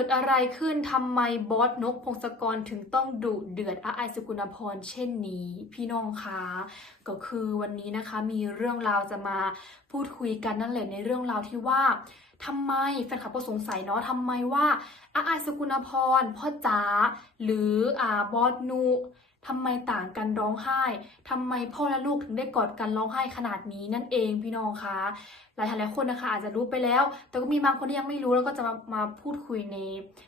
กิดอะไรขึ้นทำไมบอสนกพงศกรถึงต้องดุเดือดอาไอายสกุณพรเช่นนี้ พี่น้องคะก็คือวันนี้นะคะมีเรื่องราวจะมาพูดคุยกันนั่นแหละในเรื่องราวที่ว่าทำไมแฟนคลับก็สงสัยเนาะทำไมว่าอาไอายสกุณพรพ่อจ๋าหรืออ่าบอสนุ ทำไมต่างกันร้องไห้ทำไมพ่อและลูกถึงได้กอดกันร้องไห้ขนาดนี้นั่นเองพี่น้องคะหลายหลายคนนะคะอาจจะรู้ไปแล้ว แต่ก็มีบางคนที่ยังไม่รู้แล้วก็จะมามาพูดคุยใน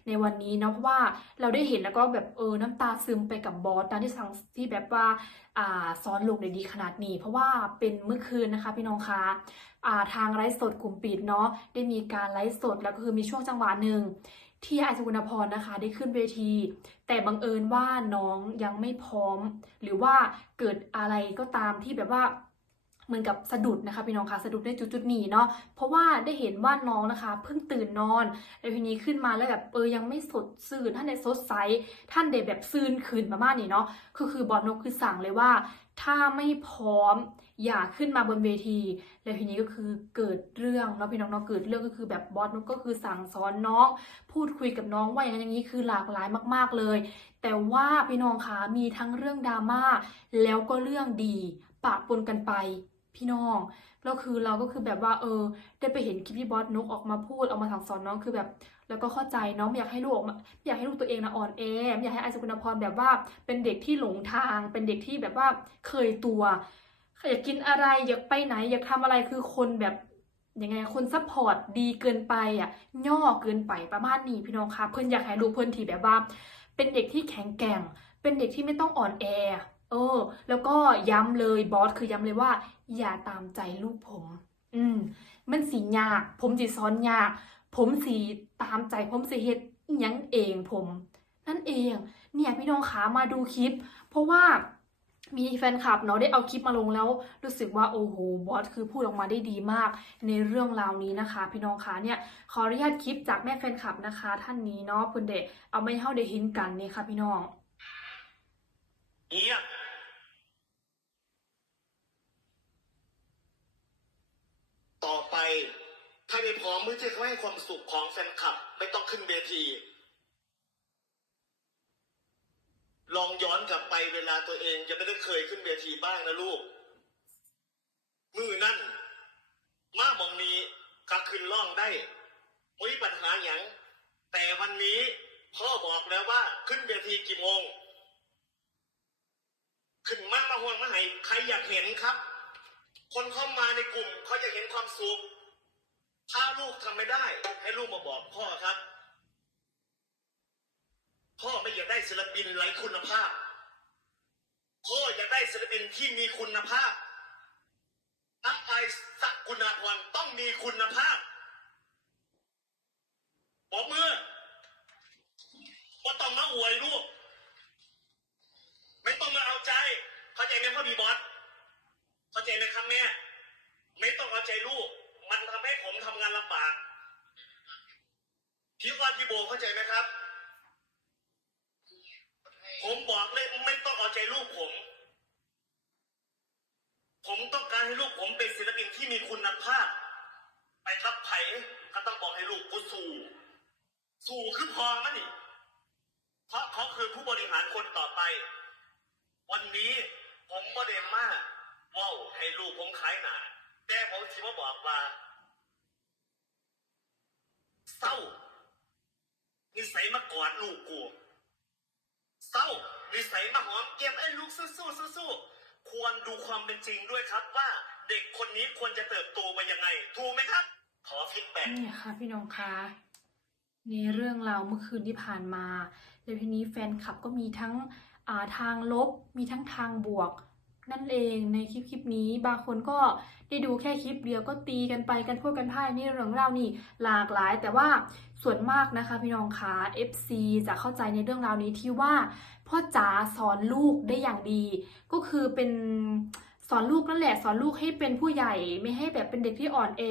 ในวันนี้เนาะเพราะว่าเราได้เห็นแล้วก็แบบเออน้ำตาซึมไปกับบอสตอนที่สั่งที่แบบว่าอ่าสอนลูกได้ดีขนาดนี้ เพราะว่าเป็นเมื่อคืนนะคะพี่น้องคะอ่าทางไลฟ์สดกลุ่มปิดเนาะได้มีการไลฟ์สดแล้วก็คือมีช่วงจังหวะหนึ่ง ที่ไอสุวรรณพรนะคะได้ขึ้นเวที แต่บังเอิญว่าน้องยังไม่พร้อม หรือว่าเกิดอะไรก็ตามที่แบบว่า เหมือนกับสะดุดนะคะพี่น้องคะสะดุดในจุดๆนี้เนาะเพราะว่าได้เห็นว่าน้องนะคะ เพิ่งตื่นนอนแล้วทีนี้ขึ้นมาแล้วแบบเออยังไม่สดซื่นท่านในสดใสท่านเดแบบซื่นขึ้นประมาณนี้เนาะคือคือบอสนกคือสั่งเลยว่า ถ้าไม่พร้อมอย่าขึ้นมาบนเวที แล้วทีนี้ก็คือเกิดเรื่องเนาะพี่น้องเนาะเกิดเรื่องก็คือแบบบอสนกก็คือสั่งสอนน้อง พูดคุยกับน้องว่าอย่างนั้นอย่างนี้คือหลากหลายมาก ๆเลย แต่ว่าพี่น้องคะมีทั้งเรื่องดราม่าแล้วก็เรื่องดีปะปนกันไป พี่น้องแล้วคือเราก็คือแบบว่าเออ ได้ไปเห็นคลิปที่บอสนกออกมาพูดออกมาสั่งสอนน้องคือแบบ แล้วก็เข้าใจน้องไม่อยากให้ลูกออกมาไม่อยากให้ลูกตัวเองนะอ่อนแอไม่อยากให้ไอซ์สกุณพรแบบว่าเป็นเด็กที่หลงทาง เป็นเด็กที่แบบว่าเคยตัวอยากกินอะไรอยากไปไหน อยากทำอะไรคือคนแบบยังไงคนซัพพอร์ตดีเกินไปอะ ย่อเกินไปประมาณนี้พี่น้องคะเพื่อนอยากให้ลูกเพื่อนที่แบบว่า เป็นเด็กที่แข็งแกร่ง เป็นเด็กที่ไม่ต้องอ่อนแอ เออ แล้วก็ย้ำเลยบอสคือย้ำเลยว่า อย่าตามใจลูกผม อืม มันสียาก ผมสีซ้อนยาก ผมสีตามใจผมสีเฮ็ดยังเองผม นั่นเอง เนี่ยพี่น้องขามาดูคลิป เพราะว่ามีแฟนคลับเนาะได้เอาคลิปมาลงแล้ว รู้สึกว่าโอ้โหบอสคือพูดออกมาได้ดีมาก ในเรื่องราวนี้นะคะ พี่น้องคะเนี่ยขออนุญาตคลิปจากแม่แฟนคลับนะคะ ท่านนี้เนาะเพิ่อนเดเอาไม่ให้าได้เห็นกันนี่ค่ะพี่น้องเงียบ ต่อไป ถ้าไม่พร้อมเพื่อที่จะให้ความสุขของแฟนคลับ ไม่ต้องขึ้นเวที ลองย้อนกลับไปเวลาตัวเองยังไม่ได้เคยขึ้นเวทีบ้างนะลูก มือนั่นมามองนี้ก็ขึ้นล่องได้ไม่มีปัญหาอย่าง แต่วันนี้พ่อบอกแล้วว่าขึ้นเวทีกี่โมง ขึ้นมามาห่วงมาให้ใครอยากเห็นครับ คนเข้ามาในกลุ่มเขาจะเห็นความสุข ถ้าลูกทำไม่ได้ ให้ลูกมาบอกพ่อครับ พ่อไม่อยากได้ศิลปินไร้คุณภาพ พ่ออยากได้ศิลปินที่มีคุณภาพน้ำไอสักุณาพรต้องมีคุณภาพบอกมือว่าต้องมาอวยลูก ไม่ต้องมาเอาใจ เข้าใจไหมพ่อบีบอส เข้าใจไหมครับแม่ไม่ต้องเอาใจลูก มันทำให้ผมทำงานลำบากพี่ว่าพี่โบเข้าใจไหมครับ ผมบอกเลยไม่ต้องเอาใจลูกผม ผมต้องการให้ลูกผมเป็นศิลปินที่มีคุณภาพ ไปครับไผ่ก็ต้องบอกให้ลูกกูสู่ สู่คือพอมันนี่เพราะเขาคือผู้บริหารคนต่อไป วันนี้ผมบ่ได้มาเว้าให้ลูกผมขายหนาแต่ผมสิมาบอกว่าเศร้านิสัยมากอดลูกกูเศร้านิสัยมาหอมเก็บไอ้ลูกสู้ๆสู้ควรดูความเป็นจริงด้วยครับว่าเด็กคนนี้ควรจะเติบโตมายังไง ถูกไหมครับ ขอฟีดแบ็กนี่ค่ะพี่น้องคะในเรื่องราวเมื่อคืนที่ผ่านมา แล้วทีนี้แฟนคลับก็มีทั้งาทางลบมีทั้งทางบวก นั่นเองในคลิปคลิปนี้ บางคนก็ได้ดูแค่คลิปเดียวก็ตีกันไปกันพูดกันพ่ายนี่เรื่องราวนี่หลากหลาย แต่ว่าส่วนมากนะคะพี่น้องคะ FC จะเข้าใจในเรื่องราวนี้ที่ว่าพ่อจ๋าสอนลูกได้อย่างดี ก็คือเป็นสอนลูกนั่นแหละสอนลูกให้เป็นผู้ใหญ่ไม่ให้แบบเป็นเด็กที่อ่อนแอ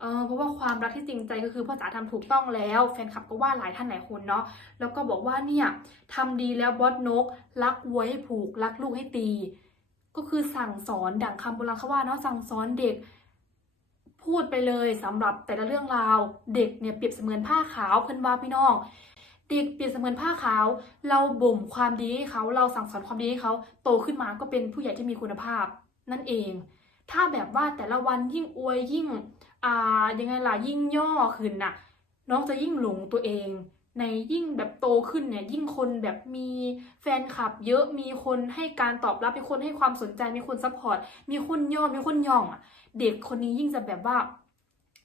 เออเพราะว่าความรักที่จริงใจก็คือพ่อจ๋าทำถูกต้องแล้ว แฟนคลับก็ว่าหลายท่านหลายคนเนาะแล้วก็บอกว่าเนี่ยทำดีแล้วบอสนกรักวัวให้ผูกรักลูกให้ตี ก็คือสั่งสอนดั่งคำโบราณเขาว่าเนาะสั่งสอนเด็ก พูดไปเลยสำหรับแต่ละเรื่องราวเด็กเนี่ยเปรียบเสมือนผ้าขาวเพิ่นว่าพี่น้องเด็กเปรียบเสมือนผ้าขาว เราบ่มความดีให้เขาเราสั่งสอนความดีให้เขาโตขึ้นมาก็เป็นผู้ใหญ่ที่มีคุณภาพ นั่นเอง ถ้าแบบว่าแต่ละวันยิ่งอวยยิ่งอ่ายังไงล่ะยิ่งย่อขึ้นน่ะ น้องจะยิ่งหลงตัวเอง ในยิ่งแบบโตขึ้นเนี่ยยิ่งคนแบบมีแฟนคลับ เยอะมีคนให้การตอบรับมีคนให้ความสนใจมีคนซัพพอร์ตมีคนย่อมีคนย่องอะ เด็กคนนี้ยิ่งจะแบบว่า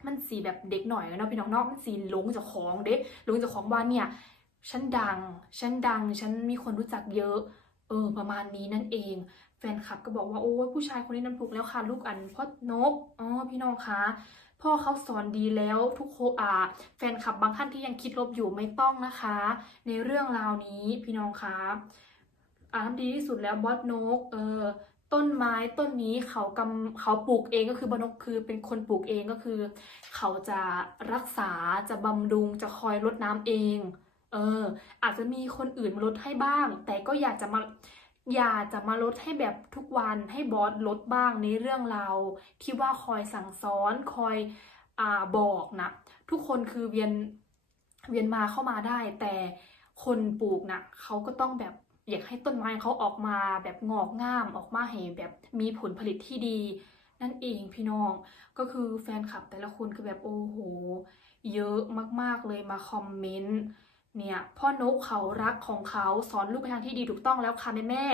มันสีแบบเด็กหน่อยเนาะพี่น้องเนาะมันสีหลงจากของเด็กหลงจากของว่าเนี่ยฉันดังฉันดังฉันมีคนรู้จักเยอะ เออ ประมาณนี้นั่นเอง แฟนคลับก็บอกว่าโอ้ยผู้ชายคนนี้นั้นถูกแล้วค่ะลูกอันพ่อนกอ๋อพี่น้องคะ พ่อเขาสอนดีแล้วทุกโคอาแฟนคลับบางท่านที่ยังคิดลบอยู่ไม่ต้องนะคะ ในเรื่องราวนี้พี่น้องคะอ่าทำดีที่สุดแล้วบอสนกเออต้นไม้ต้นนี้เขากำเขาปลูกเองก็คือบอสนกคือเป็นคนปลูกเองก็คือ เขาจะรักษาจะบำรุงจะคอยรดน้ำเอง เออ อาจจะมีคนอื่นมาลดให้บ้าง แต่ก็อยากจะมา อย่าจะมาลดให้แบบทุกวันให้บอสลดบ้างในเรื่องเราวที่ว่าคอยสั่งสอนคอยอบอกนะทุกคนคือเวียนเวียนมาเข้ามาได้ แต่คนปลูกนะเขาก็ต้องแบบอยากให้ต้นไม้เขาออกมาแบบงอกงามออกมาให้แบบมีผลผลิตที่ดี นั่นเองพี่น้องก็คือแฟนคลับแต่ละคนคือแบบโอ้โห เยอะมากๆเลยมาคอมเมนต์ เนี่ยพ่อนกเขารักของเขาสอนลูกไปทางที่ดีถูกต้องแล้วค่ะแม่แม่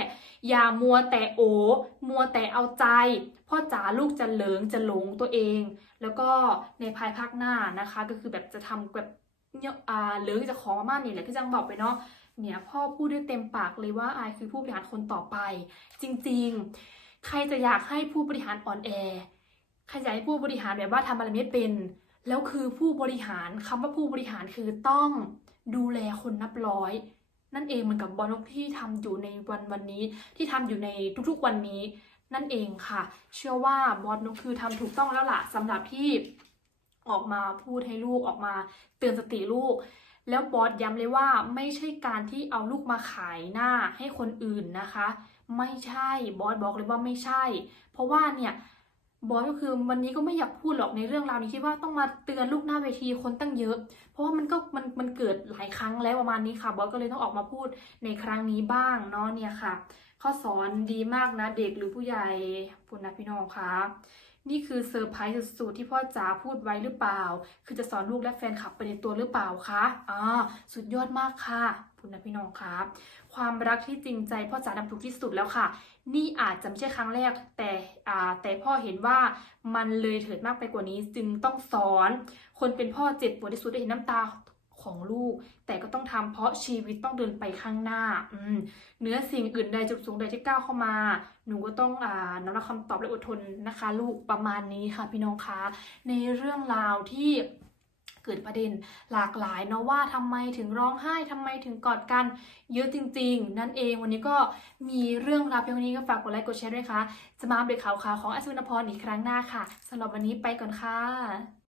อย่ามัวแต่โอ มัวแต่เอาใจ พ่อจ๋าลูกจะเหลิงจะหลงตัวเอง แล้วก็ในภายภาคหน้านะคะ ก็คือแบบจะทำแบบเนี่ยอ่าเหลิงจะของมากนี่แหละที่จังบอกไปเนาะเนี่ยพ่อพูดได้เต็มปากเลยว่าอายคือผู้บริหารคนต่อไป จริงๆ ใครจะอยากให้ผู้บริหารอ่อนแอใครจะอยากให้ผู้บริหารแบบว่าทำอะไรไม่เป็น แล้วคือผู้บริหารคำว่าผู้บริหารคือต้อง ดูแลคนนับร้อย นั่นเองเหมือนกับบอลนกที่ทำอยู่ในวันวันนี้ ที่ทำอยู่ในทุกๆวันนี้ นั่นเองค่ะ เชื่อว่าบอสนกคือทำถูกต้องแล้วล่ะสำหรับที่ออกมาพูดให้ลูกออกมาเตือนสติลูก แล้วบอสย้ำเลยว่าไม่ใช่การที่เอาลูกมาขายหน้าให้คนอื่นนะคะ ไม่ใช่บอสบอกเลยว่าไม่ใช่ เพราะว่าเนี่ย บอสก็คือวันนี้ก็ไม่อยากพูดหรอกในเรื่องราวนี้ที่ว่าต้องมาเตือนลูกหน้าเวทีคนตั้งเยอะ เพราะว่ามันก็มันมันเกิดหลายครั้งแล้วประมาณนี้ค่ะบอสก็เลยต้องออกมาพูดในครั้งนี้บ้างเนาะเนี่ยค่ะข้อสอนดีมากนะเด็กหรือผู้ใหญ่คุณนะพี่น้องคะนี่คือเซอร์ไพรส์สุดๆที่พ่อจ๋าพูดไว้หรือเปล่า คือจะสอนลูกและแฟนคลับไปในตัวหรือเปล่าคะอ่าสุดยอดมากค่ะ คุณนะพี่น้องคะความรักที่จริงใจพ่อจ๋าทำถูกที่สุดแล้วค่ะ นี่อาจจะไม่ใช่ครั้งแรก แต่แต่พ่อเห็นว่ามันเลยเถิดมากไปกว่านี้จึงต้องสอน คนเป็นพ่อเจ็บปวดที่สุดได้เห็นน้ำตาของลูก แต่ก็ต้องทำเพราะชีวิตต้องเดินไปข้างหน้าอืเหนื้อสิ่งอื่นใดจุดสูงใดที่ก้าวเข้ามา หนูก็ต้องอ่าน้อมรับคำตอบและอดทนนะคะ ลูกประมาณนี้ค่ะพี่น้องคะในเรื่องราวที่ เกิดประเด็นหลากหลายเนาะว่าทำไมถึงร้องไห้ทำไมถึงกอดกันเยอะจริง ๆ นั่นเองวันนี้ก็มีเรื่องราวเพียงนี้ก็ฝากกดไลค์กดแชร์ด้วยค่ะจะมาอัปเดตข่าวๆของอัศวินพรอีกครั้งหน้าค่ะสำหรับวันนี้ไปก่อนค่ะ